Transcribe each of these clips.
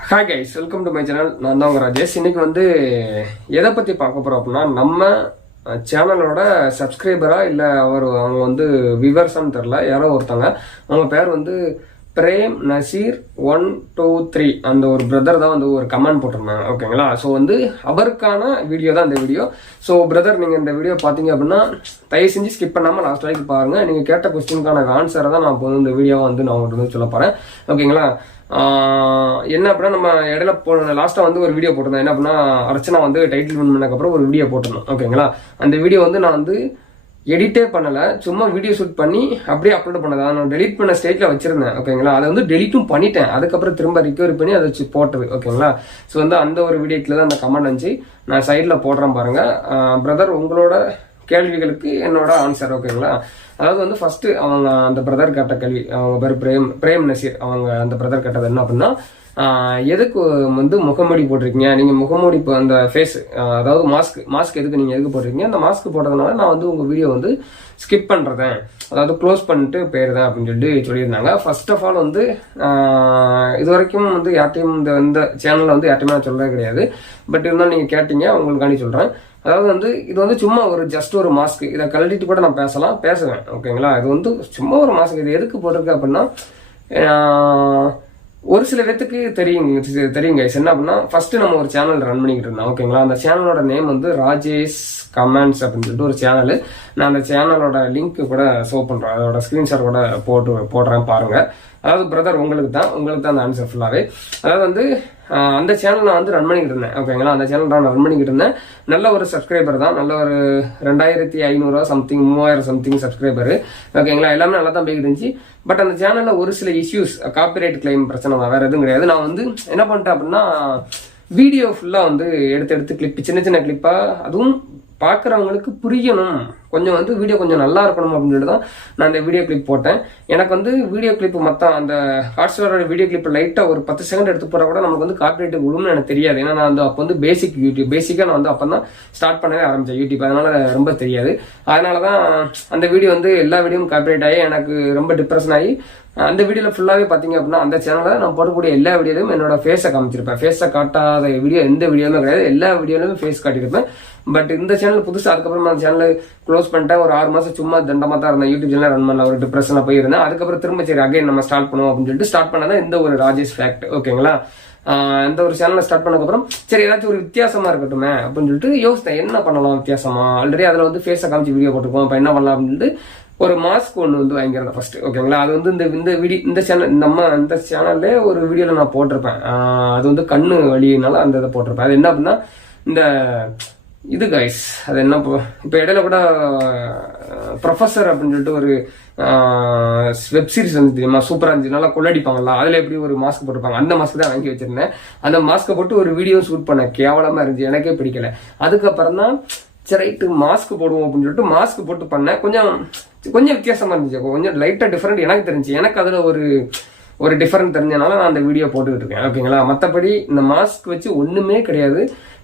Hi guys welcome to my channel நான் தான் உங்க ராஜேஷ். இன்னைக்கு வந்து எதை பற்றி பார்க்க போகிறோம் அப்படின்னா நம்ம சேனலோட சப்ஸ்கிரைபரா இல்லை அவர் அவங்க வந்து விவர்ஸான்னு தெரில யாரோ ஒருத்தவங்க. அவங்க பேர் வந்து Prem Nazir one two three. அந்த ஒரு பிரதர் தான் வந்து ஒரு கமெண்ட் போட்டிருந்தாங்க. ஓகேங்களா? ஸோ வந்து அவருக்கான வீடியோ தான் இந்த வீடியோ ஸோ பிரதர் நீங்கள் இந்த வீடியோ பார்த்தீங்க அப்படின்னா தயவு செஞ்சு ஸ்கிப் பண்ணாமல் லாஸ்ட் வரைக்கும் பாருங்கள் நீங்கள் கேட்ட கொஸ்டினுக்கான ஆன்சரை தான் நான் இப்போ வந்து இந்த வீடியோவை வந்து நான் உங்களுக்கு வந்து சொல்ல போகிறேன் ஓகேங்களா? என்ன அப்படின்னா நம்ம இடையில போ லாஸ்ட்டாக வந்து ஒரு வீடியோ போட்டிருந்தேன் என்ன அப்படின்னா அர்ச்சனா வந்து டைட்டில் வின் பண்ணதுக்கப்புறம் ஒரு வீடியோ போட்டிருந்தோம். ஓகேங்களா? அந்த வீடியோ வந்து நான் வந்து எடிட்டே பண்ணலை. சும்மா வீடியோ ஷூட் பண்ணி அப்படியே அப்லோட் பண்ணது நான் டெலிட் பண்ண ஸ்டேட்டில் வச்சுருந்தேன். ஓகேங்களா அதை வந்து டெலிட்டும் பண்ணிட்டேன். அதுக்கப்புறம் திரும்ப ரிக்கவரி பண்ணி அதை வச்சு போட்டது. ஓகேங்களா ஸோ வந்து அந்த ஒரு வீடியோக்கில் தான் அந்த கமெண்ட் வந்துச்சு நான் சைடில் போடுறேன் பாருங்கள் பிரதர் உங்களோட கேள்விகளுக்கு என்னோட ஆன்சர் ஓகேங்களா அதாவது வந்து ஃபர்ஸ்ட் அவங்க அந்த பிரதர் கேட்ட கேள்வி அவங்க பேர் பிரேம் பிரேம் நசீர். அவங்க அந்த பிரதர் கேட்டது என்ன அப்படின்னா எதுக்கு வந்து முகமூடி போட்டிருக்கீங்க? நீங்கள் முகமூடி இப்போ அந்த ஃபேஸ் அதாவது மாஸ்க் மாஸ்க் எதுக்கு நீங்கள் எதுக்கு போட்டிருக்கீங்க? அந்த மாஸ்க் போட்டதுனால நான் வந்து உங்கள் வீடியோ வந்து ஸ்கிப் பண்ணுறதேன் அதாவது க்ளோஸ் பண்ணிட்டு போயிடுறேன் அப்படின்னு சொல்லிட்டு சொல்லியிருந்தாங்க. ஃபர்ஸ்ட் ஆஃப் ஆல் வந்து இது வரைக்கும் வந்து யார்ட்டையும் இந்த இந்த சேனலில் வந்து யார்ட்டையுமே நான் சொல்கிறது கிடையாது. பட் இருந்தாலும் நீங்கள் கேட்டீங்க உங்களுக்காண்டி சொல்கிறேன் அதாவது வந்து இது வந்து சும்மா ஒரு ஜஸ்ட் ஒரு மாஸ்க் இதை கழட்டிட்டு கூட நான் பேசலாம் பேசுவேன். ஓகேங்களா இது வந்து சும்மா ஒரு மாஸ்க் இது எதுக்கு போட்டிருக்கு அப்படின்னா ஒரு சில பேத்துக்கு தெரியுங்க தெரியும் guys. என்ன அப்படின்னா ஃபர்ஸ்ட் நம்ம ஒரு சேனல் ரன் பண்ணிக்கிட்டு இருந்தோம். ஓகேங்களா அந்த சேனலோட நேம் வந்து ராஜேஷ் கமெண்ட்ஸ் அப்படின்னு சொல்லிட்டு ஒரு சேனல் நான் அந்த சேனலோட லிங்க் கூட ஷோ பண்ணுறேன் அதோட ஸ்க்ரீன்ஷாட் கூட போட்டு போடுறேன் பாருங்க. அதாவது பிரதர் உங்களுக்கு தான் உங்களுக்கு தான் அந்த ஆன்சர் ஃபுல்லாகவே அதாவது வந்து அந்த சேனல் நான் வந்து ரன் பண்ணிக்கிட்டு இருந்தேன். ஓகேங்களா அந்த சேனல் நான் ரன் பண்ணிக்கிட்டு இருந்தேன். நல்ல ஒரு சப்ஸ்கிரைபர் தான். நல்ல ஒரு ரெண்டாயிரத்தி ஐநூறுரூவா சம்திங் மூவாயிரம் சம்திங் சப்ஸ்கிரைபர் ஓகேங்களா எல்லாமே நல்லா தான் போய்கிட்டு இருந்துச்சு. பட் அந்த சேனலில் ஒரு சில இஷ்யூஸ் காப்பிரைட் கிளைம் பிரச்சனை தான் வேற எதுவும் கிடையாது. நான் வந்து என்ன பண்ணிட்டேன் அப்படின்னா வீடியோ ஃபுல்லாக வந்து எடுத்து எடுத்து கிளிப் சின்ன சின்ன கிளிப்பாக அதுவும் பார்க்குறவங்களுக்கு புரியணும். கொஞ்சம் வந்து வீடியோ கொஞ்சம் நல்லா இருக்கணும் அப்படின்னு சொல்லிட்டு தான் நான் இந்த வீடியோ கிளிப் போட்டேன். எனக்கு வந்து வீடியோ கிளிப் மற்ற அந்த ஹாட்ஸ்டாரோட வீடியோ கிளிப் லைட்டாக ஒரு பத்து செகண்ட் எடுத்து போட கூட நமக்கு வந்து காப்பிரைட் விழும்னு எனக்கு தெரியாது. ஏன்னா நான் வந்து அப்போ வந்து பேசிக் யூடியூப் பேசிக்காக நான் வந்து அப்போ தான் ஸ்டார்ட் பண்ணவே ஆரம்பித்தேன் யூடியூப் அதனால் ரொம்ப தெரியாது. அதனால தான் அந்த வீடியோ வந்து எல்லா வீடியோவும் காப்பிரைட் ஆகி எனக்கு ரொம்ப டிப்ரெஷன் ஆகி அந்த வீடியோவில் ஃபுல்லாகவே பார்த்தீங்க அப்படின்னா அந்த சேனலில் நான் போடக்கூடிய எல்லா வீடியோலையும் என்னோட ஃபேஸை காமிச்சிருப்பேன். ஃபேஸை காட்டாத வீடியோ எந்த வீடியோவுமே கிடையாது. எல்லா வீடியோலையும் ஃபேஸ் காட்டியிருப்பேன் பட் இந்த சேனல் புதுசாக அதுக்கப்புறம் அந்த சேனல் க்ளோஸ் பண்ணிட்டேன். ஒரு ஆறு மாதம் சும்மா தண்டமாக தான் இருந்தேன். யூடியூப் சேனல் ரன் பண்ணல. ஒரு டிப்ரெஷனில் போயிருந்தேன். அதுக்கப்புறம் திரும்ப சரி அகைன் நம்ம ஸ்டார்ட் பண்ணுவோம் அப்படின்னு சொல்லிட்டு ஸ்டார்ட் பண்ணதான் இந்த ஒரு ராஜேஷ் ஃபேக்ட் ஓகேங்களா ஆஹ் இந்த ஒரு சேனலை ஸ்டார்ட் பண்ணதுக்கப்புறம் சரி ஏதாச்சும் ஒரு வித்தியாசமா இருக்கட்டுமே அப்படின்னு சொல்லிட்டு யோசித்தேன். என்ன பண்ணலாம் வித்தியாசமா? ஆல்ரெடி அதில் வந்து ஃபேஸை காமிச்சு வீடியோ போட்டுருக்கோம். இப்போ என்ன பண்ணலாம் அப்படின்னு ஒரு மாஸ்க் ஒன்று வந்து வாங்கியிருந்தேன் ஃபர்ஸ்ட் ஓகேங்களா அது வந்து இந்த இந்த வீடியோ இந்த சேனல் நம்ம இந்த சேனல்ல ஒரு வீடியோவில் நான் போட்டிருப்பேன். அது வந்து கண்ணு வழியினால அந்த இதை போட்டிருப்பேன். அது என்ன அப்படின்னா இந்த இது கைஸ் அது என்ன இப்போ இடையில கூட ப்ரொஃபஸர் அப்படின்னு சொல்லிட்டு ஒரு வெப் சீரிஸ் வந்து தெரியுமா? சூப்பராக இருந்துச்சு. நல்லா கொள்ளடிப்பாங்கல்ல. அதில் எப்படி ஒரு மாஸ்க் போட்டிருப்பாங்க? அந்த மாஸ்க் தான் வாங்கி வச்சிருந்தேன். அந்த மாஸ்க்கை போட்டு ஒரு வீடியோ ஷூட் பண்ணேன். கேவலமாக இருந்துச்சு. எனக்கே பிடிக்கல. அதுக்கப்புறம் தான் சரி ரைட்டு மாஸ்க் போடுவோம் அப்படின்னு சொல்லிட்டு மாஸ்க் போட்டு பண்ணேன். கொஞ்சம் கொஞ்சம் வித்தியாசமாக இருந்துச்சு. கொஞ்சம் லைட்டாக டிஃப்ரெண்ட் எனக்கு தெரிஞ்சு. எனக்கு அதில் ஒரு ஒரு டிஃபரெண்ட் தெரிஞ்சனால நான் அந்த வீடியோ போட்டுக்கிட்டு இருக்கேன் ஓகேங்களா மற்றபடி இந்த மாஸ்க் வச்சு ஒன்றுமே கிடையாது.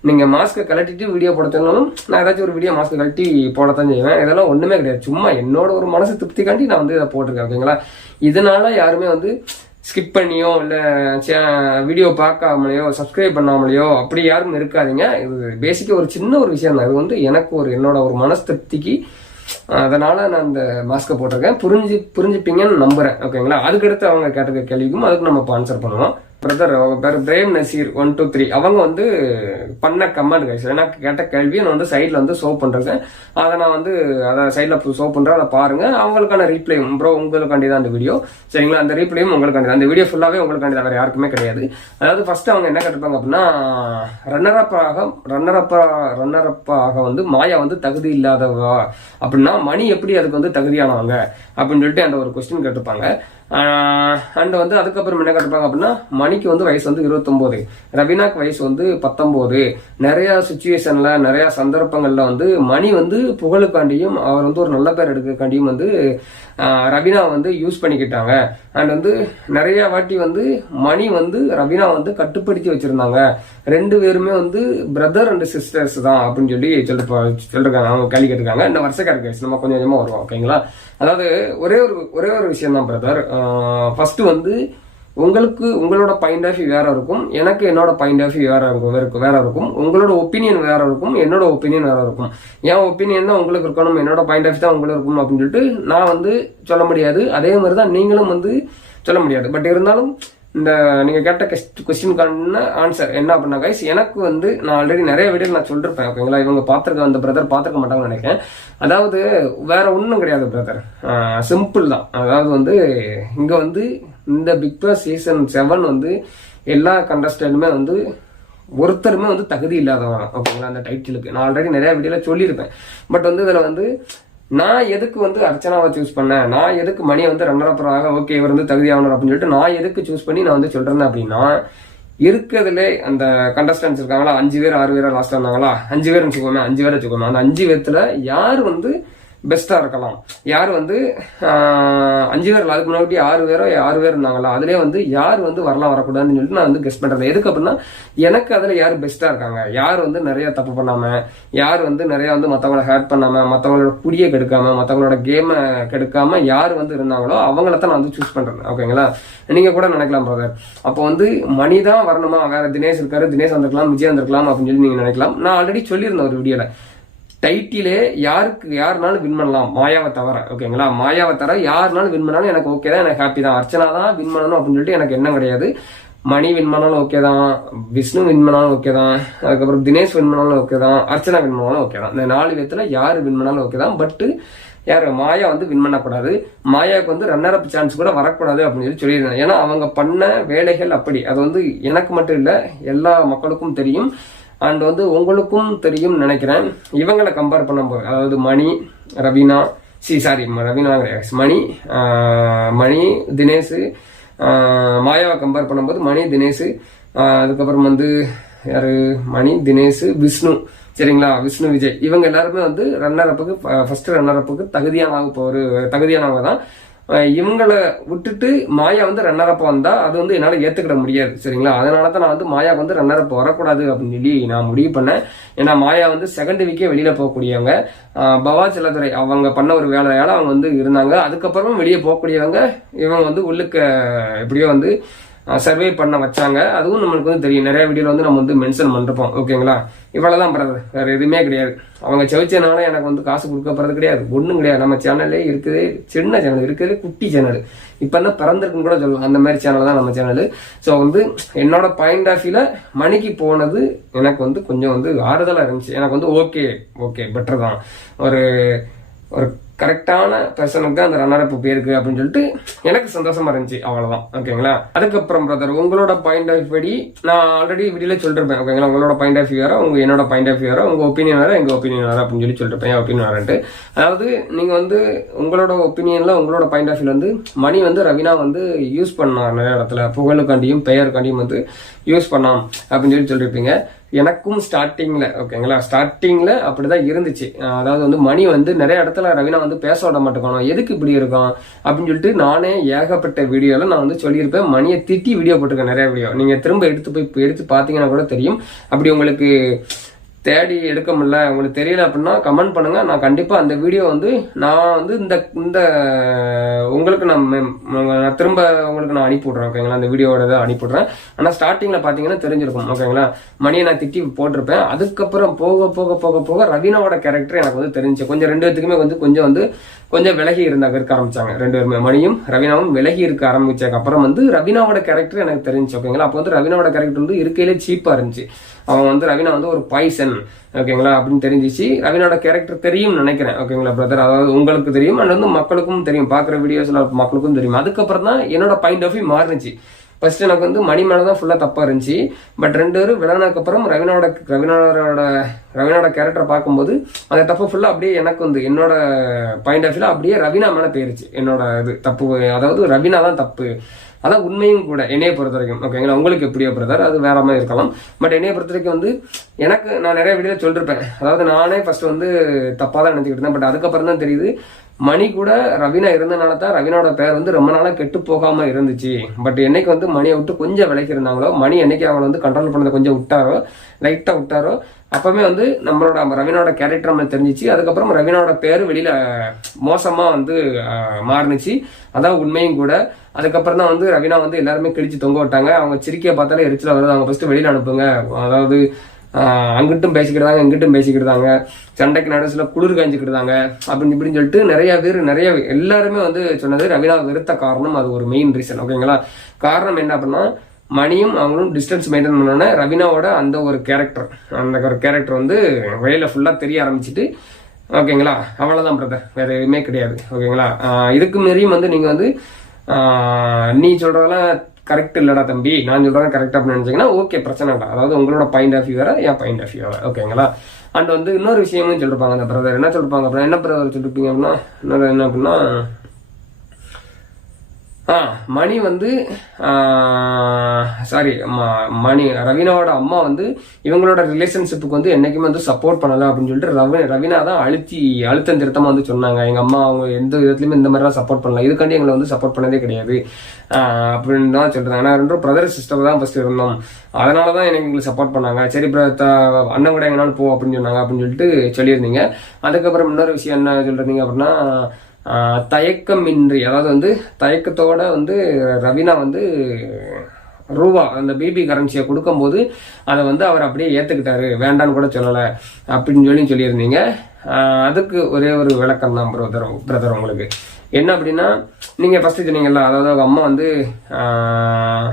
நீங்கள் மாஸ்க்கை கழட்டிட்டு வீடியோ போட சொன்னாலும் நான் ஏதாச்சும் ஒரு வீடியோ மாஸ்க் கழட்டி போடத்தான் செய்வேன். இதெல்லாம் ஒன்றுமே கிடையாது. சும்மா என்னோட ஒரு மனசு திருப்திக்காண்டி நான் வந்து இதை போட்டிருக்கேன். ஓகேங்களா இதனால யாருமே வந்து ஸ்கிப் பண்ணியோ இல்லை வீடியோ பார்க்காமலையோ சப்ஸ்கிரைப் பண்ணாமலையோ அப்படி யாரும் இருக்காதீங்க. இது பேசிக்காக ஒரு சின்ன ஒரு விஷயம் தான் இது வந்து எனக்கு ஒரு என்னோட ஒரு மனசு திருப்திக்கு அதனால் நான் இந்த மாஸ்க்கை போட்டிருக்கேன். புரிஞ்சு புரிஞ்சுப்பீங்கன்னு நம்புகிறேன் ஓகேங்களா அதுக்கடுத்து அவங்க கேட்ட கேள்விக்கும் அதுக்கு நம்ம ஆன்சர் பண்ணுவோம். பிரதர் அவங்க பேர் Prem Nazir one two three அவங்க வந்து பண்ண கமெண்ட் கைஸ் எனக்கு கேட்ட கேள்வி நான் வந்து சைடில் வந்து சோவ் பண்ணுறேன் அதை நான் வந்து அதை சைடில் சோவ் பண்ணுறேன் அதை பாருங்கள் அவங்களுக்கான ரீப்ளையும் ப்ரோ உங்களுக்காண்டி தான் அந்த வீடியோ சரிங்களா? அந்த ரீப்ளையும் உங்களுக்காண்டி தான். அந்த வீடியோ ஃபுல்லாகவே உங்களுக்காண்டி தான். வேறு யாருக்குமே கிடையாது. அதாவது ஃபஸ்ட்டு அவங்க என்ன கேட்டிருப்பாங்க அப்படின்னா ரன்னர் அப்பாக ரன்னர் அப்பா ரன்னர் அப்பாக வந்து மாயா வந்து தகுதி இல்லாதவா? அப்படின்னா மணி எப்படி அதுக்கு வந்து தகுதியானவங்க? அப்படின்னு சொல்லிட்டு அந்த ஒரு கொஸ்டின் கேட்டிருப்பாங்க. அண்ட் வந்து அதுக்கப்புறம் என்ன கேட்டிருப்பாங்க அப்படின்னா மணிக்கு வந்து வயசு வந்து இருபத்தொம்போது. ரவீனாக்கு வயசு வந்து பத்தொம்போது. நிறைய சுச்சுவேஷன்ல நிறைய சந்தர்ப்பங்கள்ல வந்து மணி வந்து புகழுக்காண்டியும் அவர் வந்து ஒரு நல்ல பேர் எடுக்கிறக்காண்டியும் வந்து ரவீனா வந்து யூஸ் பண்ணிக்கிட்டாங்க. அண்ட் வந்து நிறைய வாட்டி வந்து மணி வந்து ரவீனா வந்து கட்டுப்படுத்தி வச்சிருந்தாங்க. ரெண்டு பேருமே வந்து பிரதர் அண்ட் சிஸ்டர்ஸ் தான் அப்படின்னு சொல்லி சொல்லிட்டு சொல்லிருக்காங்க. அவங்க கேள்வி கேட்டிருக்காங்க. இந்த வருஷக்கார கேஸ் நம்ம கொஞ்சம் கொஞ்சமாக வருவோம் ஓகேங்களா அதாவது ஒரே ஒரு ஒரே ஒரு விஷயம் தான் பிரதர் ஃபர்ஸ்ட் வந்து உங்களுக்கு உங்களோட பாயிண்ட் ஆஃப் வியூ வேற இருக்கும். எனக்கு என்னோட பாயிண்ட் ஆஃப் வியூ வேற இருக்கும் வேற வேற இருக்கும். உங்களோட ஒப்பீனியன் வேற இருக்கும் என்னோட ஒப்பீனியன் வேற இருக்கும். என் ஒப்பீனியன் தான் உங்களுக்கு இருக்கணும் என்னோட பாயிண்ட் ஆஃப் தான் உங்களுக்கு இருக்கணும் அப்படின்னு சொல்லிட்டு நான் வந்து சொல்ல முடியாது. அதே மாதிரி தான் நீங்களும் வந்து சொல்ல முடியாது. பட் இருந்தாலும் இந்த நீங்க கேட்ட கொஸ்டினுக்கான ஆன்சர் என்ன அப்படின்னா கைஸ் எனக்கு வந்து நான் ஆல்ரெடி நிறைய வீடியோ நான் சொல்லிருப்பேன் ஓகேங்களா இவங்க பார்த்துருக்க அந்த பிரதர் பார்த்துக்க மாட்டாங்கன்னு நினைக்கிறேன். அதாவது வேற ஒன்றும் கிடையாது பிரதர் சிம்பிள் தான். அதாவது வந்து இங்க வந்து இந்த பிக் பாஸ் சீசன் செவன் வந்து எல்லா கண்டஸ்டன்ட்டுமே வந்து ஒருத்தருமே வந்து தகுதி இல்லாதவன் ஓகேங்களா அந்த டைட்டிலுக்கு நான் ஆல்ரெடி நிறைய வீடியோல சொல்லியிருப்பேன். பட் வந்து இதில் வந்து நான் எதுக்கு வந்து அர்ச்சனாவை சூஸ் பண்ணேன்? நான் எதுக்கு மணியை வந்து ரன்னரப்பராக ஓகே இவர் வந்து தகுதியானவர் அப்படின்னு சொல்லிட்டு நான் எதுக்கு சூஸ் பண்ணி நான் வந்து சொல்றேன் அப்படின்னா இருக்கிறதுல அந்த கண்டஸ்டன்ஸ் இருக்காங்களா? அஞ்சு பேர் ஆறு பேரா லாஸ்ட் இருந்தாங்களா? அஞ்சு பேர் வச்சுக்கோமே அஞ்சு பேர் வச்சுக்கோமே. அந்த அஞ்சு பேர்த்துல யார் வந்து பெஸ்ட்டாக இருக்கலாம். யார் வந்து அஞ்சு பேர் அதுக்கு முன்னாடி ஆறு பேரோ ஆறு பேர் இருந்தாங்களா? அதிலே வந்து யார் வந்து வரலாம் வரக்கூடாதுன்னு சொல்லிட்டு நான் வந்து கெஸ்ட் பண்ணுறது எதுக்கு அப்படின்னா எனக்கு அதில் யார் பெஸ்ட்டாக இருக்காங்க? யார் வந்து நிறைய தப்பு பண்ணாமல் யார் வந்து நிறையா வந்து மற்றவங்கள ஹேட் பண்ணாமல் மற்றவங்களோட குடியை கெடுக்காமல் மற்றவங்களோட கேமை கெடுக்காமல் யார் வந்து இருந்தாங்களோ அவங்கள தான் நான் வந்து சூஸ் பண்ணுறேன் ஓகேங்களா நீங்கள் கூட நினைக்கலாம் பிரதர் அப்போ வந்து மணி தான் வரணுமா? வேறு தினேஷ் இருக்காரு தினேஷ் வந்திருக்கலாம் விஜய் வந்திருக்கலாம் அப்படின்னு சொல்லி நீங்கள் நினைக்கலாம். நான் ஆல்ரெடி சொல்லியிருந்தேன் ஒரு வீடியோவில் டைட்டிலே யாருக்கு யாருனாலும் வின் பண்ணலாம். மாயாவை தவிர ஓகேங்களா மாயாவை தவிர யாருனாலும் வின் பண்ணாலும் எனக்கு ஓகே தான் எனக்கு ஹாப்பி தான். அர்ச்சனா தான் வின் பண்ணணும் அப்படின்னு சொல்லிட்டு எனக்கு என்ன கிடையாது. மணி வின் பண்ணாலும் ஓகே தான். விஷ்ணு வின் பண்ணாலும் ஓகே தான். அதுக்கப்புறம் தினேஷ் வின் பண்ணாலும் ஓகே தான். அர்ச்சனா வின் பண்ணாலும் ஓகே தான். இந்த நாலு விதத்துல யார் வின் பண்ணாலும் ஓகே தான். பட்டு யார் மாயா வந்து வின் பண்ணக்கூடாது. மாயாவுக்கு வந்து ரன்னர் அப் சான்ஸ் கூட வரக்கூடாது அப்படின்னு சொல்லி சொல்லியிருந்தேன் ஏன்னா அவங்க பண்ண வேலைகள் அப்படி. அது வந்து எனக்கு மட்டும் இல்லை எல்லா மக்களுக்கும் தெரியும். அண்ட் வந்து உங்களுக்கும் தெரியும் நினைக்கிறேன். இவங்களை கம்பேர் பண்ணும்போது அதாவது மணி ரவீனா சி சாரி ரவீனா மணி மணி தினேஷ் மாயாவை கம்பேர் பண்ணும்போது மணி தினேஷ் அதுக்கப்புறம் வந்து யார்? மணி தினேஷ் விஷ்ணு. சரிங்களா? விஷ்ணு விஜய். இவங்க எல்லாருமே வந்து ரன்னர் அப்புக்கு ஃபர்ஸ்ட் ரன்னர் அப்புக்கு தகுதியானவங்க இப்போ ஒரு தகுதியானவங்க தான். இவங்களை விட்டுட்டு மாயா வந்து ரன்னர் அப் வந்தா அது வந்து என்னால் ஏற்றுக்கிட முடியாது சரிங்களா? அதனால தான் நான் வந்து மாயா வந்து ரன்னர் வரக்கூடாது அப்படின்னு சொல்லி நான் முடிவு பண்ணேன். ஏன்னா மாயா வந்து செகண்ட் வீக்கே வெளியில் போகக்கூடியவங்க. பவா செல்லத்துறை அவங்க பண்ண ஒரு வேலையால் அவங்க வந்து இருந்தாங்க. அதுக்கப்புறமும் வெளியே போகக்கூடியவங்க இவங்க வந்து உள்ளுக்க எப்படியோ வந்து சர்வே பண்ண வச்சாங்க. அதுவும் நம்மளுக்கு வந்து தெரியும். நிறைய வீடியோவில் வந்து நம்ம வந்து மென்ஷன் பண்ணிருப்போம். ஓகேங்களா இவ்வளோதான் பிரதர் வேறு எதுவுமே கிடையாது. அவங்க செவிச்சனால எனக்கு வந்து காசு கொடுக்க போகிறது கிடையாது. ஒன்றும் கிடையாது. நம்ம சேனல்லே இருக்குது. சின்ன சேனல் இருக்குது. குட்டி சேனல் இப்போ என்ன பிறந்திருக்குன்னு கூட சொல்லலாம். அந்த மாதிரி சேனல் தான் நம்ம சேனல் ஸோ வந்து என்னோட பாயிண்ட் ஆஃப் வியூல மணிக்கு போனது எனக்கு வந்து கொஞ்சம் வந்து ஆறுதலாக இருந்துச்சு. எனக்கு வந்து ஓகே ஓகே பெட்டர் தான். ஒரு ஒரு கரெக்டான பர்சனுக்கு தான் அந்த ரன்னர் அப் போயிருக்கு அப்படின்னு சொல்லிட்டு எனக்கு சந்தோஷமா இருந்துச்சு. அவ்வளவுதான். ஓகேங்களா அதுக்கப்புறம் பிரதர் உங்களோட பாயிண்ட் ஆஃப் படி நான் ஆல்ரெடி வீடியோல சொல்லிருப்பேன். ஓகேங்களா உங்களோட பாயிண்ட் ஆஃப் வியூ வேற உங்க என்னோட பாயிண்ட் ஆஃப் வியூ வேற உங்க ஒப்பீனியன் வேற எங்க ஒப்பீனியன் வேற அப்படின்னு சொல்லி சொல்லிருப்பேன். ஒப்பீனியன் வேறன்ட்டு. அதாவது நீங்க வந்து உங்களோட ஒப்பீனியன்ல உங்களோட பாயிண்ட் ஆஃப் வியூல வந்து மணி வந்து ரவினா வந்து யூஸ் பண்ணார் நிறைய இடத்துல புகழுக்காண்டியும் பெயருக்காண்டியும் வந்து யூஸ் பண்ணாம் அப்படின்னு சொல்லி சொல்லியிருப்பீங்க எனக்கும் ஸ்டார்டிங்கில் ஓகேங்களா ஸ்டார்டிங்ல அப்படிதான் இருந்துச்சு. அதாவது வந்து மணி வந்து நிறைய இடத்துல ரவினா வந்து பேச விட மாட்டேங்கானோ எதுக்கு இப்படி இருக்கும் அப்படின்னு சொல்லிட்டு நானே ஏகப்பட்ட வீடியோவில் நான் வந்து சொல்லியிருப்பேன். மணியை திட்டி வீடியோ போட்டிருக்கேன் நிறைய வீடியோ நீங்கள் திரும்ப எடுத்து போய் எடுத்து பார்த்தீங்கன்னா கூட தெரியும். அப்படி உங்களுக்கு தேடி எடுக்க முடியல. உங்களுக்கு தெரியல அப்படின்னா கமெண்ட் பண்ணுங்க. நான் கண்டிப்பா அந்த வீடியோ வந்து நான் வந்து இந்த இந்த உங்களுக்கு நான் நான் திரும்ப உங்களுக்கு நான் அனுப்பி விடுறேன் ஓகேங்களா அந்த வீடியோட இதை அனுப்பி விடுறேன் ஆனா ஸ்டார்டிங்ல பாத்தீங்கன்னா தெரிஞ்சிருக்கும் ஓகேங்களா மணியை நான் திட்டி போட்டிருப்பேன். அதுக்கப்புறம் போக போக போக போக ரவீனாவோட கேரக்டர் எனக்கு வந்து தெரிஞ்சு கொஞ்சம் ரெண்டு பேத்துக்குமே வந்து கொஞ்சம் வந்து கொஞ்சம் விலகி இருந்தாங்க இருக்க ஆரம்பிச்சாங்க. ரெண்டு பேருமே மணியும் ரவீனாவும் விலகி இருக்க ஆரம்பிச்சதுக்கு அப்புறம் வந்து ரவீனாவோட கேரக்டர் எனக்கு தெரிஞ்சு ஓகேங்களா அப்போ வந்து ரவீனாவோட கேரக்டர் வந்து இருக்கையிலே சீப்பா இருந்துச்சு. அவன் வந்து ரவீனா வந்து ஒரு பாய்சன் ஓகேங்களா அப்படின்னு தெரிஞ்சிச்சு. ரவீனாவோட கேரக்டர் தெரியும் நினைக்கிறேன் ஓகேங்களா பிரதர் அதாவது உங்களுக்கு தெரியும் அண்ட் வந்து மக்களுக்கும் தெரியும். பார்க்குற வீடியோஸ்ல மக்களுக்கும் தெரியும். அதுக்கப்புறம் தான் என்னோட பாயிண்ட் ஆஃப் வியூ மாறுச்சு. ஃபர்ஸ்ட் எனக்கு வந்து மணி மேலே தான் ஃபுல்லாக தப்பாக இருந்துச்சு. பட் ரெண்டு பேரும் விளையாடுனதுக்கு அப்புறம் ரவினோட ரவினோட ரவினோட கேரக்டரை பார்க்கும்போது அந்த தப்பு ஃபுல்லாக அப்படியே எனக்கு வந்து என்னோட பாயிண்ட் ஆஃப் வியூவில் அப்படியே ரவினா மேலே போயிருச்சு. என்னோட இது தப்பு அதாவது ரவினா தான் தப்பு. அதான் உண்மையும் கூட என்னைய பொறுத்த வரைக்கும் ஓகேங்களா உங்களுக்கு எப்படியோ பிரதர் அது வேற மாதிரி இருக்கலாம். பட் என்னைய பொறுத்த வரைக்கும் வந்து எனக்கு நான் நிறைய வீடியோ சொல்லிருப்பேன். அதாவது நானே ஃபர்ஸ்ட் வந்து தப்பாக தான் நினச்சிக்கிட்டு இருந்தேன். பட் அதுக்கப்புறம் தான் தெரியுது மணி கூட ரவீனா இருந்தனால தான் ரவீனாவோட பேர் வந்து ரொம்ப நாளாக கெட்டு போகாம இருந்துச்சு. பட் என்னைக்கு வந்து மணியை விட்டு கொஞ்சம் விலைக்கு இருந்தாங்களோ மணி என்னைக்கு அவங்கள வந்து கண்ட்ரோல் பண்ணதை கொஞ்சம் விட்டாரோ லைட்டாக விட்டாரோ அப்பவுமே வந்து நம்மளோட ரவீனாவோட கேரக்டர் நம்ம தெரிஞ்சிச்சு. அதுக்கப்புறம் ரவீனாவோட பேர் வெளியில மோசமா வந்து மாறுனுச்சு. அதான் உண்மையும் கூட. அதுக்கப்புறம் தான் வந்து ரவீனா வந்து எல்லாருமே கிழிச்சு தொங்க விட்டாங்க. அவங்க சிரிக்கைய பார்த்தாலே எரிச்சல வருது. அவங்க ஃபர்ஸ்ட் வெளியில அனுப்புங்க. அதாவது அங்கிட்டும் பேசிக்கிட்டாங்க இங்கிட்டும் பேசிக்கிட்டாங்க சண்டைக்கு நடுவில் குளிர் காஞ்சிக்கிட்டாங்க அப்படின்னு இப்படின்னு சொல்லிட்டு நிறைய பேர் நிறைய எல்லாருமே வந்து சொன்னது ரவீனா வெறுத்த காரணம் அது ஒரு மெயின் ரீசன் ஓகேங்களா காரணம் என்ன அப்படின்னா மணியும் அவங்களும் டிஸ்டன்ஸ் மெயின்டைன் பண்ணோன்னே ரவீனாவோட அந்த ஒரு கேரக்டர் அந்த ஒரு கேரக்டர் வந்து வெளியில ஃபுல்லாக தெரிய ஆரம்பிச்சிட்டு ஓகேங்களா அவ்வளோதான் பிரதர் வேற எதுவுமே கிடையாது ஓகேங்களா இதுக்கு மீறியும் வந்து நீங்கள் வந்து நீ சொல்கிறதெல்லாம் கரெக்ட் இல்லடா தம்பி. நான் சொல்றேன் கரெக்ட் அப்படின்னு நினைச்சீங்கன்னா ஓகே பிரச்சனை இல்லை. அதாவது உங்களோட பாயிண்ட் ஆஃப் வியூ வேற என் பாயிண்ட் ஆஃப் வியூ வேற. ஓகேங்களா அண்ட் வந்து இன்னொரு விஷயமும் சொல்லிருப்பாங்க அந்த பிரதர் என்ன சொல்லிருப்பாங்க அப்புறம்? என்ன பிரதர் சொல்லிருப்பீங்க அப்படின்னா இன்னொரு என்ன அப்படின்னா ஆ மணி வந்து சாரி மணி ரவீனாவோட அம்மா வந்து இவங்களோட ரிலேஷன்ஷிப்புக்கு வந்து என்னைக்குமே வந்து சப்போர்ட் பண்ணல அப்படின்னு சொல்லிட்டு ரவி ரவீனா தான் அழுத்தி அழுத்தம் திருத்தமாக வந்து சொன்னாங்க. எங்கள் அம்மா அவங்க எந்த விதத்துலையுமே இந்த மாதிரிலாம் சப்போர்ட் பண்ணல. இதுக்காண்டி எங்களை வந்து சப்போர்ட் பண்ணதே கிடையாது. அப்படின்னு தான் சொல்கிறாங்க நான் ரெண்டும் பிரதர் சிஸ்டர் தான் ஃபஸ்ட்டு இருந்தோம். அதனால தான் எனக்கு எங்களுக்கு சப்போர்ட் பண்ணாங்க. சரி bro, அண்ணன் கூட எங்கனாலும் போ அப்படின்னு சொன்னாங்க அப்படின்னு சொல்லிட்டு சொல்லியிருந்தீங்க. அதுக்கப்புறம் இன்னொரு விஷயம் என்ன சொல்றீங்க அப்படின்னா தயக்கமின்றி அதாவது வந்து தயக்கத்தோட வந்து ரவீனா வந்து ரூபா அந்த பிபி கரன்சியை கொடுக்கும்போது அதை வந்து அவர் அப்படியே ஏற்றுக்கிட்டாரு வேண்டான்னு கூட சொல்லலை. அப்படின்னு சொல்லி சொல்லியிருந்தீங்க. அதுக்கு ஒரே ஒரு விளக்கம் தான் பிரதர் பிரதர் உங்களுக்கு. என்ன அப்படின்னா நீங்கள் ஃபஸ்ட்டு சொன்னீங்களா அதாவது அவங்க அம்மா வந்து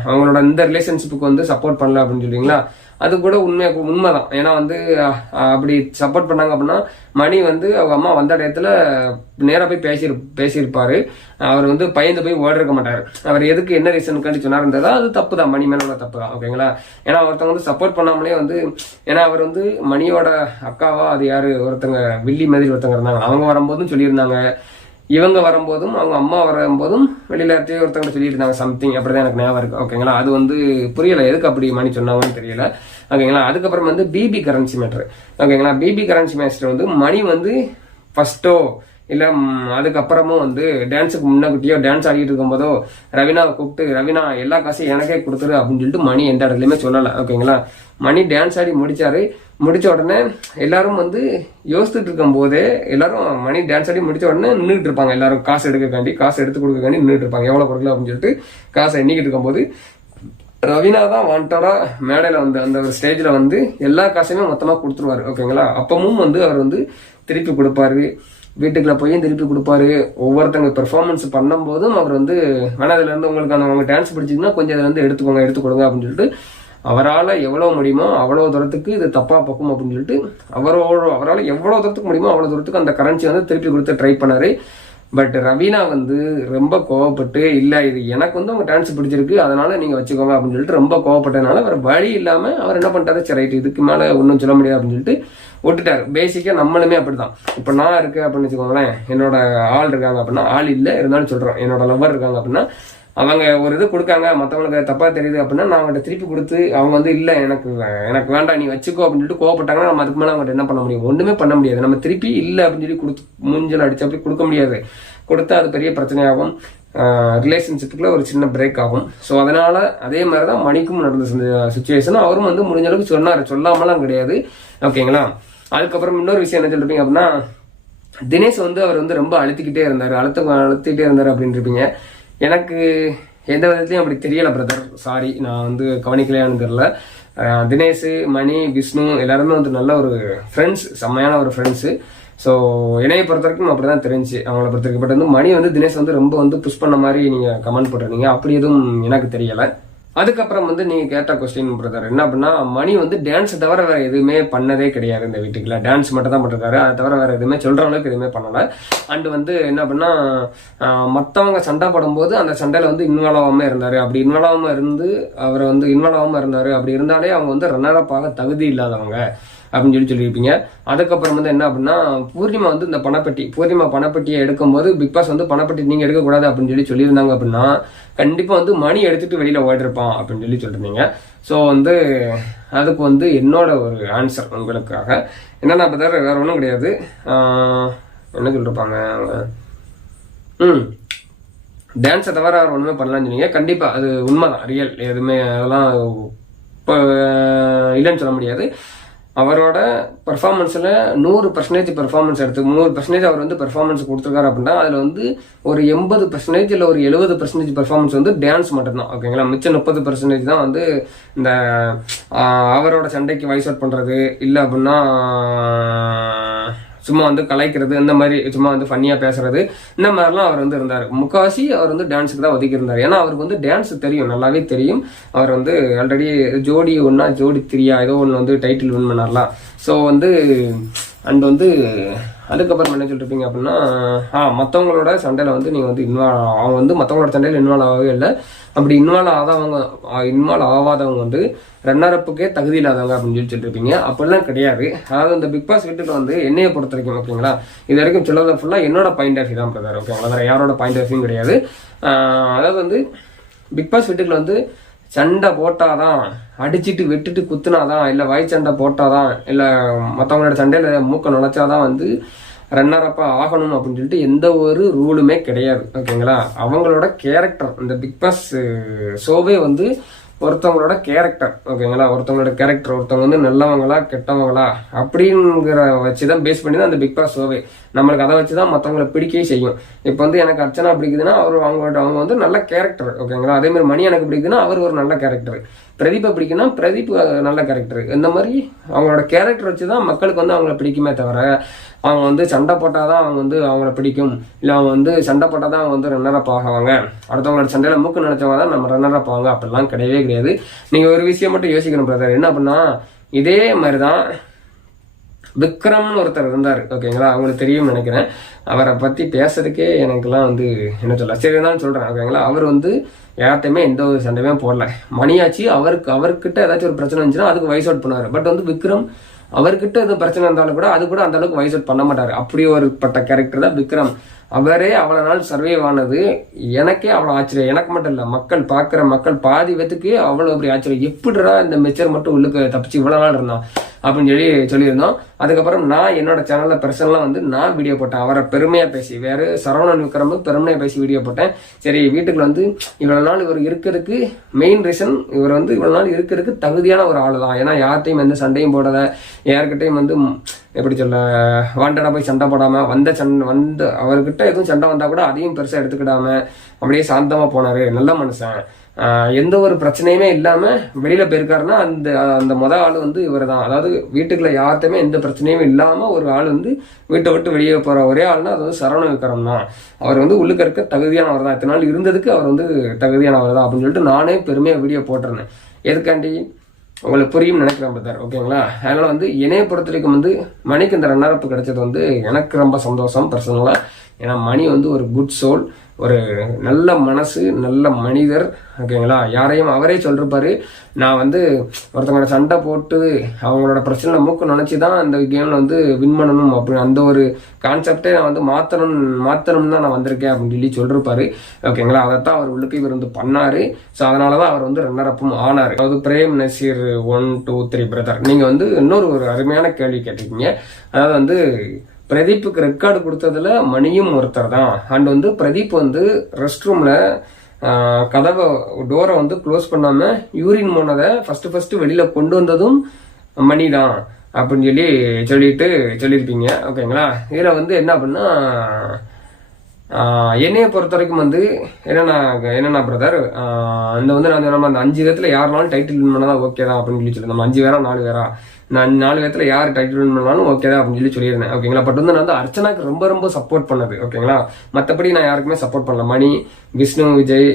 அவங்களோட இந்த ரிலேஷன்ஷிப்புக்கு வந்து சப்போர்ட் பண்ணல அப்படின்னு சொல்றீங்களா? அது கூட உண்மை உண்மை தான் ஏன்னா வந்து அப்படி சப்போர்ட் பண்ணாங்க அப்படின்னா மணி வந்து அவங்க அம்மா வந்த இடத்துல நேராக போய் பேசி பேசியிருப்பார். அவர் வந்து பயந்து போய் ஓடிருக்க மாட்டார். அவர் எதுக்கு என்ன ரீசனுக்காண்டி சொன்னாருன்றதா அது தப்பு தான் மணி மேலே தப்பு தான் ஓகேங்களா? ஏன்னா ஒருத்தவங்க வந்து சப்போர்ட் பண்ணாமலே வந்து ஏன்னா அவர் வந்து மணியோட அக்காவா அது யார்? ஒருத்தங்க வில்லி மாதிரி ஒருத்தங்க இருந்தாங்க. அவங்க வரும்போதும் சொல்லியிருந்தாங்க. இவங்க வரும்போதும் அவங்க அம்மா வரும்போதும் வெளியில யார்கிட்டயோ ஒருத்தவங்க சொல்லியிருந்தாங்க சம்திங் அப்படிதான் எனக்கு ஞாபகம் இருக்கு. ஓகேங்களா அது வந்து புரியல. எதுக்கு அப்படி மணி சொன்னாங்கன்னு தெரியல. ஓகேங்களா அதுக்கப்புறம் வந்து பிபி கரன்சி மேட்ரு ஓகேங்களா பிபி கரன்சி மேட்ரு வந்து மணி வந்து ஃபர்ஸ்டோ இல்லை அதுக்கப்புறமும் வந்து டான்ஸுக்கு முன்னாக்கிட்டேயோ டான்ஸ் ஆடிட்டு இருக்கும்போதோ ரவினாவை கூப்பிட்டு ரவினா எல்லா காசையும் எனக்கே கொடுத்துரு அப்படின்னு சொல்லிட்டு மணி எந்த இடத்துலையுமே சொல்லலை. ஓகேங்களா? மணி டான்ஸ் ஆடி முடிச்சாரு. முடிச்ச உடனே எல்லாரும் வந்து யோசித்துட்டு இருக்கும் போதே எல்லாரும் மணி டான்ஸ் ஆடி முடிச்ச உடனே நின்றுட்டு இருப்பாங்க. எல்லாரும் காசு எடுக்கக்காண்டி காசு எடுத்து கொடுக்கக்காண்டி நின்றுட்டு இருப்பாங்க. எவ்வளோ கொடுக்கல அப்படின்னு சொல்லிட்டு காசை எண்ணிக்கிட்டு இருக்கும்போது ரவினா தான் வாண்டடா மேடையில் வந்து அந்த ஒரு ஸ்டேஜில் வந்து எல்லா காசையுமே மொத்தமாக கொடுத்துருவாரு. ஓகேங்களா? அப்பவும் வந்து அவர் வந்து திருப்பி கொடுப்பாரு. வீட்டுக்குள்ள போய் திருப்பி கொடுப்பாரு. ஒவ்வொருத்தங்க பெர்ஃபார்மன்ஸ் பண்ணும்போதும் அவர் வந்து ஆனால் அதில் இருந்து உங்களுக்கு அந்த அவங்க டான்ஸ் பிடிச்சிங்கன்னா கொஞ்சம் இதுல இருந்து எடுத்துக்கோங்க எடுத்துக்கொடுங்க அப்படின்னு சொல்லிட்டு அவரால் எவ்வளோ முடியுமோ அவ்வளோ தூரத்துக்கு இது தப்பா போக்கும் அப்படின்னு சொல்லிட்டு அவரோட அவரால் எவ்வளோ தூரத்துக்கு முடியுமோ அவ்வளோ தூரத்துக்கு அந்த கரன்சி வந்து திருப்பி கொடுத்து ட்ரை பண்ணாரு. பட் ரவீனா வந்து ரொம்ப கோவப்பட்டு இல்லை இது எனக்கு வந்து அவங்க டான்ஸ் பிடிச்சிருக்கு அதனால நீங்கள் வச்சுக்கோங்க அப்படின்னு சொல்லிட்டு ரொம்ப கோவப்பட்டதுனால அவர் வழி இல்லாமல் அவர் என்ன பண்ணிட்டாரு சரி ரைட்டு இதுக்கு மேலே ஒன்றும் சொல்ல முடியாது அப்படின்னு சொல்லிட்டு விட்டுட்டார். பேசிக்காக நம்மளுமே அப்படி தான் இப்போ நான் இருக்கேன் அப்படின்னு வச்சுக்கோங்களேன் என்னோட ஆள் இருக்காங்க அப்படின்னா ஆள் இல்லை இருந்தாலும் சொல்கிறோம் என்னோட லவ்வர் இருக்காங்க அப்படின்னா அவங்க ஒரு இது கொடுக்காங்க மற்றவங்களுக்கு தப்பாக தெரியுது அப்படின்னா நான் அவங்கள்ட்ட திருப்பி கொடுத்து அவங்க வந்து இல்லை எனக்கு எனக்கு வேண்டாம் நீ வச்சுக்கோ அப்படின்னு சொல்லிட்டு கோவப்பட்டாங்கன்னா நம்ம அதுக்கு மேலே அவங்கள்ட்ட என்ன பண்ண முடியும்? ஒன்றுமே பண்ண முடியாது. நம்ம திருப்பி இல்லை அப்படின்னு சொல்லி கொடுத்து மூஞ்சல் அடிச்சு அப்படி கொடுக்க முடியாது. கொடுத்தா அது பெரிய பிரச்சனையாகும். ரிலேஷன்ஷிப்புக்குள்ள ஒரு சின்ன பிரேக் ஆகும். ஸோ அதனால அதே மாதிரி தான் மணிக்கும் நடந்த சுச்சுவேஷன் அவரும் வந்து முடிஞ்ச அளவுக்கு சொன்னார். சொல்லாமலாம் கிடையாது. ஓகேங்களா? அதுக்கப்புறம் இன்னொரு விஷயம் என்ன சொல்லிருப்பீங்க அப்படின்னா தினேஷ் வந்து அவர் வந்து ரொம்ப அழுத்திக்கிட்டே இருந்தார். அழுத்த அழுத்திக்கிட்டே இருந்தார் அப்படின்னு இருப்பீங்க. எனக்கு எந்த விதத்துலையும் அப்படி தெரியல பிரதர் சாரி நான் வந்து கவனிக்கலையான்னு தெரில தினேஷ் மணி விஷ்ணு எல்லாருமே வந்து நல்ல ஒரு ஃப்ரெண்ட்ஸ் செம்மையான ஒரு ஃப்ரெண்ட்ஸு ஸோ இணைய பொறுத்த வரைக்கும் அப்படி தான் தெரிஞ்சு. அவங்கள பொறுத்த வரைக்கும் பட் வந்து மணி வந்து தினேஷ் வந்து ரொம்ப வந்து புஷ் பண்ண மாதிரி நீங்கள் கமெண்ட் போட்டிருந்தீங்க. அப்படி எதுவும் எனக்கு தெரியலை. அதுக்கப்புறம் வந்து நீங்கள் கேட்ட கொஸ்டின் பிரதர் என்ன அப்படின்னா மணி வந்து டான்ஸ் தவிர வேற எதுவுமே பண்ணதே கிடையாது இந்த வீட்டுக்குள்ள. டான்ஸ் மட்டும் தான் பண்ணிருக்காரு அதை தவிர வேற எதுவுமே சொல்ற அளவுக்கு எதுவுமே பண்ணல. அண்ட் வந்து என்ன அப்படின்னா மற்றவங்க சண்டை போடும்போது அந்த சண்டையில வந்து இன்வால்வ் ஆகாம இருந்தாரு. அப்படி இன்வால்வ் ஆகாம இருந்து அவர் வந்து இன்வால்வ் ஆகாம இருந்தாரு. அப்படி இருந்தாலே அவங்க வந்து ரன்னர் அப் ஆக தகுதி இல்லாதவங்க. அப்படின்னு சொல்லி சொல்லியிருப்பீங்க. அதுக்கப்புறம் வந்து என்ன அப்படின்னா பூர்ணிமா வந்து இந்த பணப்பட்டி பூர்ணிமா பணப்பட்டியை எடுக்கும்போது பிக் பாஸ் வந்து பணப்பட்டி நீங்கள் எடுக்கக்கூடாது அப்படின்னு சொல்லி சொல்லியிருந்தாங்க அப்படின்னா கண்டிப்பாக வந்து மணி எடுத்துட்டு வெளியில் ஓடிருப்பான் அப்படின்னு சொல்லி சொல்லியிருந்தீங்க. ஸோ வந்து அதுக்கு வந்து என்னோட ஒரு ஆன்சர் உங்களுக்காக. என்னென்ன பிரதர் வேற ஒன்றும் கிடையாது. என்ன சொல்லிருப்பாங்க? அவங்க ம். டான்ஸை தவிர அவர் ஒன்றுமே பண்ணலாம்னு சொன்னீங்க. கண்டிப்பாக அது உண்மைதான். ரியல் எதுவுமே அதெல்லாம் இப்போ இல்லைன்னு சொல்ல முடியாது. அவரோட பர்ஃபார்மன்ஸில் நூறு பர்சன்டேஜ் பர்ஃபார்மன்ஸ் எடுத்து நூறு பர்சன்டேஜ் அவர் வந்து பர்ஃபார்மன்ஸ் கொடுத்துருக்காரு அப்படின்னா அதில் வந்து ஒரு எண்பது பர்சன்டேஜ் இல்லை ஒரு எழுபது பர்சன்டேஜ் பர்ஃபார்மன்ஸ் வந்து டான்ஸ் மட்டும்தான் ஓகேங்களா மிச்சம் முப்பது பர்சன்டேஜ் தான் வந்து இந்த அவரோட சண்டைக்கு வாய்ஸ் அவுட் பண்ணுறது இல்லை அப்படின்னா சும்மா வந்து கலாய்க்கிறது இந்த மாதிரி சும்மா வந்து ஃபன்னியாக பேசுறது இந்த மாதிரிலாம் அவர் வந்து இருந்தார். முக்காவாசி அவர் வந்து டான்ஸுக்கு தான் ஒதுக்கி இருந்தார். ஏன்னா அவருக்கு வந்து டான்ஸ் தெரியும் நல்லாவே தெரியும். அவர் வந்து ஆல்ரெடி ஜோடி ஒன்றா ஜோடி த்ரீயா ஏதோ ஒன்று வந்து டைட்டில் வின் பண்ணார்லாம். ஸோ வந்து அண்ட் வந்து அதுக்கப்புறம் என்ன சொல்லிருப்பீங்க அப்படின்னா ஆ மற்றவங்களோட சண்டையில் வந்து நீங்கள் வந்து இன்வால்வ் அவங்க வந்து மற்றவங்களோட சண்டையில் இன்வால்வ் ஆகவே இல்லை. அப்படி இன்வால்வ் ஆகாதவங்க இன்வால்வ் ஆகாதவங்க வந்து ரன்னரப்புக்கே தகுதி இல்லாதவங்க அப்படின்னு சொல்லி சொல்லியிருப்பீங்க அப்படிலாம் கிடையாது. அதாவது இந்த பிக் பாஸ் வீட்டுக்கு வந்து என்னையை பொறுத்த வரைக்கும் ஓகேங்களா? இது வரைக்கும் சொல்லதை ஃபுல்லாக என்னோட பாயிண்ட் ஆஃப் வியூ தான் பிரதர் ஓகேங்களா வேறு யாரோட பாயிண்ட் ஆஃப் வியூ கிடையாது. அதாவது வந்து பிக் பாஸ் வீட்டுக்குள்ள வந்து சண்டை போட்டாதான் அடிச்சிட்டு வெட்டுட்டு குத்துனாதான் இல்லை வாய் சண்டை போட்டாதான் இல்லை மற்றவங்களோட சண்டையில் மூக்க நுழைச்சாதான் வந்து ரன்னரப்பாக ஆகணும் அப்படின்னு சொல்லிட்டு எந்த ஒரு ரூலுமே கிடையாது. ஓகேங்களா அவங்களோட கேரக்டர் இந்த பிக் பாஸ் ஷோவே வந்து ஒருத்தவங்களோட கேரக்டர் ஓகேங்களா ஒருத்தவங்களோட கேரக்டர் ஒருத்தவங்க வந்து நல்லவங்களா கெட்டவங்களா அப்படிங்கிற வச்சு தான் பேஸ் பண்ணி தான் அந்த பிக் பாஸ் ஷோவே நம்மளுக்கு அதை வச்சு தான் மற்றவங்களை பிடிக்கவே செய்யும். இப்போ வந்து எனக்கு அர்ச்சனா பிடிக்குதுன்னா அவர் அவங்களோட அவங்க வந்து நல்ல கேரக்டர் ஓகேங்களா? அதே மாதிரி மணி எனக்கு பிடிக்குதுன்னா அவர் ஒரு நல்ல கேரக்டர் பிரதீப்பை பிடிக்குன்னா பிரதீப் நல்ல கேரக்டர் இந்த மாதிரி அவங்களோட கேரக்டர் வச்சு தான் மக்களுக்கு வந்து அவங்கள பிடிக்குமே தவிர அவங்க வந்து சண்டை போட்டால் தான் அவங்க வந்து அவங்கள பிடிக்கும். இல்லை அவங்க வந்து சண்டை போட்டால் தான் அவங்க வந்து ரன்னரப் ஆகுவாங்க அடுத்தவங்களோட சண்டையில் மூக்கு நினைச்சவங்க தான் நம்ம ரன்னரப் ஆவாங்க. அப்படிலாம் கிடையவே கிடையாது. நீங்கள் ஒரு விஷயம் மட்டும் யோசிக்கணும் பிரதர் என்ன அப்படின்னா இதே மாதிரி தான் விக்ரம்னு ஒருத்தர் இருந்தார் ஓகேங்களா? அவங்களுக்கு தெரியும்னு நினைக்கிறேன். அவரை பற்றி பேசுறதுக்கே எனக்குலாம் வந்து என்ன சொல்ல சரி தான் சொல்கிறேன் ஓகேங்களா? அவர் வந்து யார்த்தையுமே எந்த ஒரு சண்டையுமே போடல. மணியாச்சு அவருக்கு அவர்கிட்ட ஏதாச்சும் ஒரு பிரச்சனை இருந்துச்சுன்னா அதுக்கு வைஸ் அவுட் பண்ணார் பட் வந்து விக்ரம் அவர்கிட்ட எதுவும் பிரச்சனை இருந்தாலும் கூட அது கூட அந்த அளவுக்கு வைஸ் அவுட் பண்ண மாட்டார். அப்படி ஒரு பட்ட கேரக்டர் தான் விக்ரம். அவரே அவ்வளவு நாள் சர்வைவ் ஆனது எனக்கே அவ்வளவு ஆச்சரியம். எனக்கு மட்டும் இல்லை மக்கள் பார்க்குற மக்கள் பாதி பேத்துக்கு அவ்வளவு பெரிய ஆச்சரியம். எப்படிடா இந்த மெச்சர் மட்டும் உள்ளுக்கு தப்பிச்சு இவ்வளவு நாள் இருந்தான்? அப்படின்னு சொல்லி சொல்லியிருந்தோம். அதுக்கப்புறம் நான் என்னோட சேனலில் பர்சனலாக வந்து நான் வீடியோ போட்டேன். அவரை பெருமையாக பேசி வேறு சரவணன் விக்ரமும் பெருமையாக பேசி வீடியோ போட்டேன். சரி வீட்டுக்குள்ள வந்து இவ்வளோ நாள் இவர் இருக்கிறதுக்கு மெயின் ரீசன் இவர் வந்து இவ்வளோ நாள் இருக்கிறதுக்கு தகுதியான ஒரு ஆள் தான். ஏன்னா யார்கிட்டையும் எந்த சண்டையும் போடலை. யார்கிட்டையும் வந்து எப்படி சொல்ல வாண்டடாக போய் சண்டை போடாமல் வந்த சண்டை வந்த அவர்கிட்ட எதுவும் சண்டை வந்தால் கூட அதையும் பெருசாக எடுத்துக்கிடாமல் அப்படியே சாந்தமாக போனார். நல்ல மனுஷன். எந்த ஒரு பிரச்சனையுமே இல்லாமல் வெளியில் போயிருக்காருன்னா அந்த அந்த மொதல் ஆள் வந்து இவர் தான் அதாவது வீட்டுக்குள்ள யார்கிட்டயுமே எந்த பிரச்சனையும் இல்லாமல் ஒரு ஆள் வந்து வீட்டை விட்டு வெளியே போகிற ஒரே ஆள்னா அது வந்து சரவண விக்ரம் தான். அவர் வந்து உள்ளுக்க இருக்க தகுதியானவர் தான். இத்தனை நாள் இருந்ததுக்கு அவர் வந்து தகுதியானவர் தான் அப்படின்னு சொல்லிட்டு நானே பெருமையாக வீடியோ போட்டிருந்தேன். எதுக்காண்டி? உங்களுக்கு புரியும் நினைக்கிறேன் பிரதர் ஓகேங்களா? அதனால் வந்து என்னைய பொறுத்த வரைக்கும் வந்து மணிக்கு இந்த ரன்னரப்பு கிடைச்சது வந்து எனக்கு ரொம்ப சந்தோஷம் பர்சனலாக ஏன்னா மணி வந்து ஒரு குட் சோல் ஒரு நல்ல மனசு நல்ல மனிதர் ஓகேங்களா? யாரையும் அவரே சொல்லிருப்பாரு. நான் வந்து ஒருத்தவங்களோட சண்டை போட்டு அவங்களோட பிரச்சனை மூக்கு நினச்சி தான் அந்த கேமில் வந்து வின் பண்ணணும் அப்படி அந்த ஒரு கான்செப்டே நான் வந்து மாத்தணும் மாத்தணும் தான் நான் வந்திருக்கேன் அப்படின்னு சொல்லி சொல்லிருப்பாரு. ஓகேங்களா? அதைத்தான் அவர் உள்ளுக்கு இவர் வந்து பண்ணார். ஸோ அதனால தான் அவர் வந்து ரன்னர் அப்பும் ஆனார். அதாவது Prem Nazir one two three brother நீங்கள் வந்து இன்னொரு ஒரு அருமையான கேள்வி கேட்டிருக்கீங்க. அதாவது வந்து பிரதீப்புக்கு ரெக்கார்டு கொடுத்ததுல மணியும் ஒருத்தர் தான். அண்ட் வந்து பிரதீப் வந்து ரெஸ்ட் ரூம்ல கதவை டோரை வந்து க்ளோஸ் பண்ணாம யூரின் போனதை ஃபர்ஸ்ட் ஃபர்ஸ்ட் வெளியில கொண்டு வந்ததும் மணி தான். அப்படின்னு சொல்லி சொல்லிட்டு சொல்லியிருப்பீங்க. ஓகேங்களா இதில் வந்து என்ன அப்படின்னா என்னையை பொறுத்த வரைக்கும் வந்து என்னன்னா என்னென்னா பிரதர் அந்த வந்து நான் நம்ம அந்த அஞ்சு விதத்தில் யாருனாலும் டைட்டில் வின் பண்ணால் ஓகே தான் அப்படின்னு சொல்லி சொல்லி நம்ம அஞ்சு பேரா நாலு பேரா? நான் நாலு விதத்தில் யார் டைட்டில் வின் பண்ணாலும் ஓகே தான் அப்படின்னு சொல்லி சொல்லியிருந்தேன். ஓகேங்களா பட் வந்து நான் வந்து அர்ச்சனாக்கு ரொம்ப ரொம்ப சப்போர்ட் பண்ணது. ஓகேங்களா மற்றபடி நான் யாருக்குமே சப்போர்ட் பண்ணல. மணி விஷ்ணு விஜய்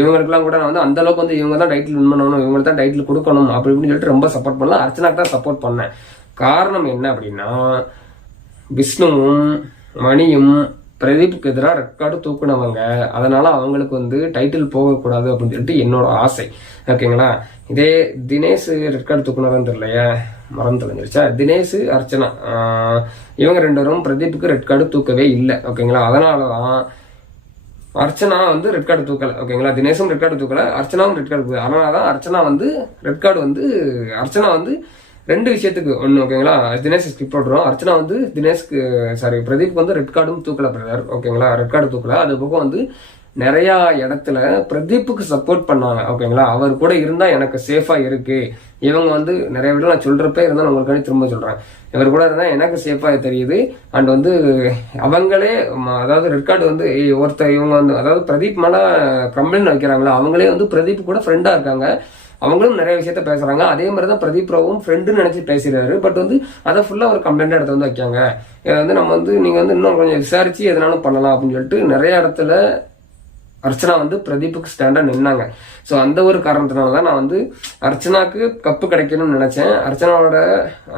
இவங்களுக்குலாம் கூட நான் வந்து அந்த அளவுக்கு வந்து இவங்க தான் டைட்டில் வின் பண்ணணும் இவங்களுக்கு தான் டைட்டில் கொடுக்கணும் அப்படி இப்படின்னு சொல்லிட்டு ரொம்ப சப்போர்ட் பண்ணல. அர்ச்சனாக்கு தான் சப்போர்ட் பண்ணேன். காரணம் என்ன அப்படின்னா விஷ்ணுவும் மணியும் பிரதீப்புக்கு எதிராக ரெக்கார்டு தூக்குனவங்க. அதனால அவங்களுக்கு வந்து டைட்டில் போகக்கூடாது அப்படின்னு சொல்லிட்டு என்னோட ஆசை. ஓகேங்களா இதே தினேஷ் ரெக்கார்டு தூக்குனாரன்னு தெரியலையே. மரம் தொலைஞ்சிருச்சா தினேஷ் அர்ச்சனா. இவங்க ரெண்டு பேரும் பிரதீப்புக்கு ரெட் கார்டு தூக்கவே இல்லை. ஓகேங்களா அதனால தான் அர்ச்சனா வந்து ரெட் கார்டு தூக்கல ஓகேங்களா தினேஷும் ரெட் கார்டு தூக்கல அர்ச்சனாவும் ரெட் கார்டு அதனால தான் அர்ச்சனா வந்து ரெட் கார்டு வந்து அர்ச்சனா வந்து ரெண்டு விஷயத்துக்கு ஒன்று ஓகேங்களா தினேஷ் ஸ்கிப் போடுறோம் அர்ச்சனா வந்து தினேஷ்க்கு சாரி பிரதீப் வந்து ரெட் கார்டும் தூக்கல பிரதர் ஓகேங்களா ரெட் கார்டு தூக்கல. அது பக்கம் வந்து நிறையா இடத்துல பிரதீப்புக்கு சப்போர்ட் பண்ணாங்க ஓகேங்களா அவர் கூட இருந்தால் எனக்கு சேஃபாக இருக்கு. இவங்க வந்து நிறைய விட நான் சொல்கிறப்ப இருந்தால் உங்களுக்கு திரும்ப சொல்கிறேன் இவர் கூட இருந்தால் எனக்கு சேஃபாக தெரியுது. அண்ட் வந்து அவங்களே ம, அதாவது ரெட் கார்டு வந்து ஒருத்தர் இவங்க வந்து அதாவது பிரதீப் மேலே கம்ப்ளைண்ட் வைக்கிறாங்களா அவங்களே வந்து பிரதீப் கூட ஃப்ரெண்டாக இருக்காங்க. அவங்களும் நிறைய விஷயத்த பேசுறாங்க. அதே மாதிரி தான் பிரதீப் ராவும் ஃப்ரெண்டுன்னு நினைச்சு பேசுறாரு பட் வந்து அதை ஃபுல்லா ஒரு கம்ப்ளைண்ட் எடுத்து வந்து வைக்காங்க. இதை வந்து நம்ம வந்து நீங்க வந்து இன்னும் கொஞ்சம் விசாரிச்சு எதனாலும் பண்ணலாம் அப்படின்னு சொல்லிட்டு நிறைய இடத்துல அர்ச்சனா வந்து பிரதீப்புக்கு ஸ்டாண்டாக நின்னாங்க. ஸோ அந்த ஒரு காரணத்தினால தான் நான் வந்து அர்ச்சனாக்கு கப்பு கிடைக்கணும்னு நினச்சேன். அர்ச்சனாவோட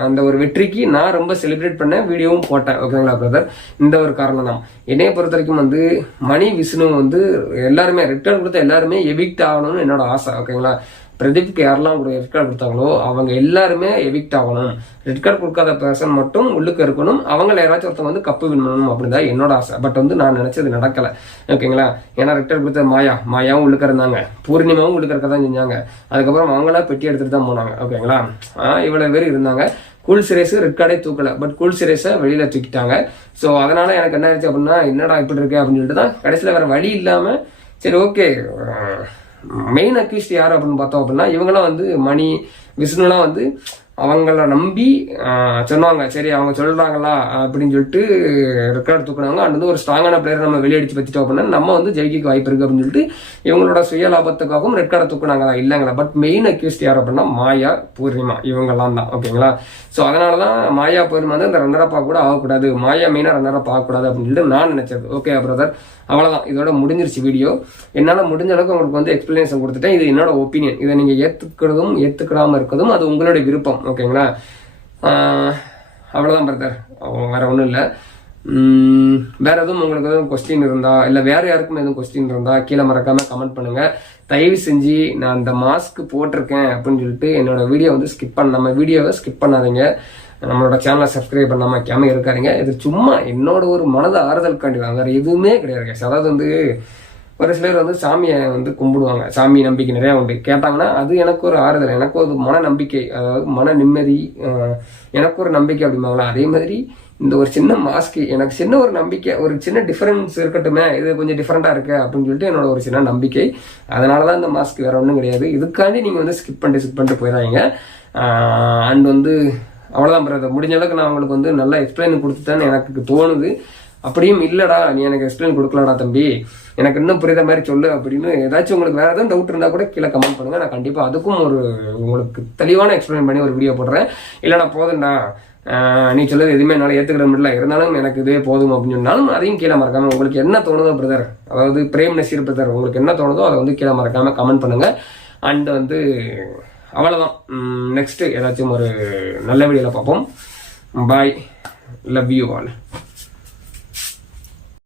அந்த ஒரு வெற்றிக்கு நான் ரொம்ப செலிப்ரேட் பண்ணேன் வீடியோவும் போட்டேன். ஓகேங்களா பிரதர் இந்த ஒரு காரணம் தான் என்னைய பொறுத்த வரைக்கும் வந்து மணி விஷ்ணு வந்து எல்லாருமே ரிட்டர்ன் கொடுத்த எல்லாருமே எவிக்ட் ஆகணும்னு என்னோட ஆசை. ஓகேங்களா பிரதீப்க்கு யாரெல்லாம் ரெட் கார்டு கொடுத்தாங்களோ அவங்க எல்லாருமே எவிக்ட் ஆகணும். ரெட் கார்டு கொடுக்காத பர்சன் மட்டும் உள்ளுக்கு இருக்கணும். அவங்கள யாராச்சும் ஒருத்தவங்க வந்து கப்பு வின் பண்ணணும் தான் என்னோட ஆசை. பட் வந்து நான் நினைச்சது நடக்கலை. ஓகேங்களா? ஏன்னா ரெட் கார்டு கொடுத்த மாயா. மாயாவும் உள்ளுக்க இருந்தாங்க. பூர்ணிமாவும் உள்ளுக்க இருக்க தான் செஞ்சாங்க. அதுக்கப்புறம் அவங்களா பெட்டி எடுத்துட்டு தான் போனாங்க. ஓகேங்களா? இவ்வளோ இவ்வளவு பேர் இருந்தாங்க. கூல் சிரேஸ் ரெட் கார்டே தூக்கல. பட் கூல் சிரேஸை வெளியில தூக்கிட்டாங்க. ஸோ அதனால எனக்கு என்ன ஆயிடுச்சு அப்படின்னா என்னடா இப்படி இருக்கு அப்படின்னு சொல்லிட்டு தான் கடைசியில் வேற வழி இல்லாமல் சரி ஓகே மெயின் அக்யூஸ்ட் யார் அப்படின்னு பார்த்தோம் அப்படின்னா இவங்கெல்லாம் வந்து மணி விஷ்ணுலாம் வந்து அவங்கள நம்பி சொன்னாங்க. சரி அவங்க சொல்றாங்களா அப்படின்னு சொல்லிட்டு ரெக்கார்ட் தூக்குனாங்க. அண்ட் வந்து ஒரு ஸ்ட்ராங்கான பிளேயர் நம்ம வெளியடிச்சு வச்சுட்டோம் அப்படின்னா நம்ம வந்து ஜெயிக்க வாய்ப்பு இருக்கு அப்படின்னு சொல்லிட்டு இவங்களோட சுய லாபத்துக்காகவும் ரெட் கார்டை தூக்குனாங்க தான் இல்லைங்களா? பட் மெயின் அக்யூஸ்ட் யார் அப்படின்னா மாயா பூர்ணிமா. இவங்கெல்லாம் தான் ஓகேங்களா? ஸோ அதனால தான் மாயா பூர்ணிமா வந்து அந்த ரன்னரப்பா கூட ஆகக்கூடாது. மாயா மெயினாக ரன்னரப் ஆகக்கூடாது அப்படின்னு சொல்லிட்டு நான் நினைச்சது ஓகே பிரதர் அவ்வளோதான் இதோட முடிஞ்சிருச்சு வீடியோ என்னால் முடிஞ்ச அளவுக்கு உங்களுக்கு வந்து எக்ஸ்பிளனேஷன் கொடுத்துட்டேன். இது என்னோட ஒப்பீனியன் இதை நீங்கள் ஏற்றுக்கிறதும் ஏற்றுக்கிடாமல் இருக்கிறதும் அது உங்களுடைய விருப்பம். ஓகேங்களா? அவ்வளோதான் அவ்வளவுதான் பிரதர் வேற ஒன்றும் இல்லை. வேற எதுவும் உங்களுக்கு எதுவும் கொஸ்டின் இருந்தா இல்லை வேற யாருக்கும் எதுவும் கொஸ்டின் இருந்தா கீழே மறக்காம கமெண்ட் பண்ணுங்க. தயவு செஞ்சு நான் இந்த மாஸ்க் போட்டிருக்கேன் அப்படின்னு சொல்லிட்டு என்னோட வீடியோ வந்து ஸ்கிப் பண்ண நம்ம வீடியோவை ஸ்கிப் பண்ணாதீங்க. நம்மளோட சேனலை சப்ஸ்கிரைப் பண்ணாம கேம இருக்காதிங்க. இது சும்மா என்னோட ஒரு மனத ஆறுதலுக்காண்டி தான் வேற எதுவுமே கிடையாது அதாவது வந்து ஒரு சிலர் வந்து சாமியை வந்து கும்பிடுவாங்க. சாமி நம்பிக்கை நிறைய உண்டு. கேட்டாங்கன்னா அது எனக்கு ஒரு ஆறுதல். எனக்கு ஒரு மன நம்பிக்கை. அதாவது மன நிம்மதி எனக்கு ஒரு நம்பிக்கை அப்படிம்பாங்களா அதே மாதிரி இந்த ஒரு சின்ன மாஸ்க்கு எனக்கு சின்ன ஒரு நம்பிக்கை ஒரு சின்ன டிஃபரன்ஸ் இருக்கட்டுமே இது கொஞ்சம் டிஃப்ரெண்ட்டாக இருக்கு அப்படின்னு சொல்லிட்டு என்னோட ஒரு சின்ன நம்பிக்கை. அதனாலதான் இந்த மாஸ்க் வேற ஒன்றும் கிடையாது. இதுக்காண்டி நீங்கள் வந்து ஸ்கிப் பண்ணிட்டு ஸ்கிப் பண்ணிட்டு போயிடாங்க அண்ட் வந்து அவ்வளோதான் பிரதர் முடிஞ்ச அளவுக்கு நான் உங்களுக்கு வந்து நல்லா எக்ஸ்பிளைன் கொடுத்துட்டேன்னு எனக்கு தோணுது. அப்படியும் இல்லடா நீ எனக்கு எக்ஸ்பிளைன் கொடுக்கலடா தம்பி. எனக்கு இன்னும் புரியுத மாதிரி சொல்லு அப்படின்னு ஏதாச்சும் உங்களுக்கு வேறு எதுவும் டவுட் இருந்தால் கூட கீழே கமெண்ட் பண்ணுங்கள் நான் கண்டிப்பாக அதுக்கும் ஒரு உங்களுக்கு தெளிவான எக்ஸ்பிளைன் பண்ணி ஒரு வீடியோ போடுறேன். இல்லடா போதும்டா. நீ சொல்லுறது எதுவுமே என்னால் ஏற்றுக்கிற முடியல இருந்தாலும் எனக்கு இதுவே போதும் அப்படின்னு சொன்னாலும் அதையும் கீழே மறக்காமல் உங்களுக்கு என்ன தோணுதோ பிரதர் அதாவது பிரேம் நசீர் பிரதர் உங்களுக்கு என்ன தோணுதோ அதை வந்து கீழே மறக்காமல் கமெண்ட் பண்ணுங்கள் அண்ட் வந்து அவ்வளோதான் நெக்ஸ்ட்டு ஏதாச்சும் ஒரு நல்ல வீடியோவில் பார்ப்போம். Bye love you all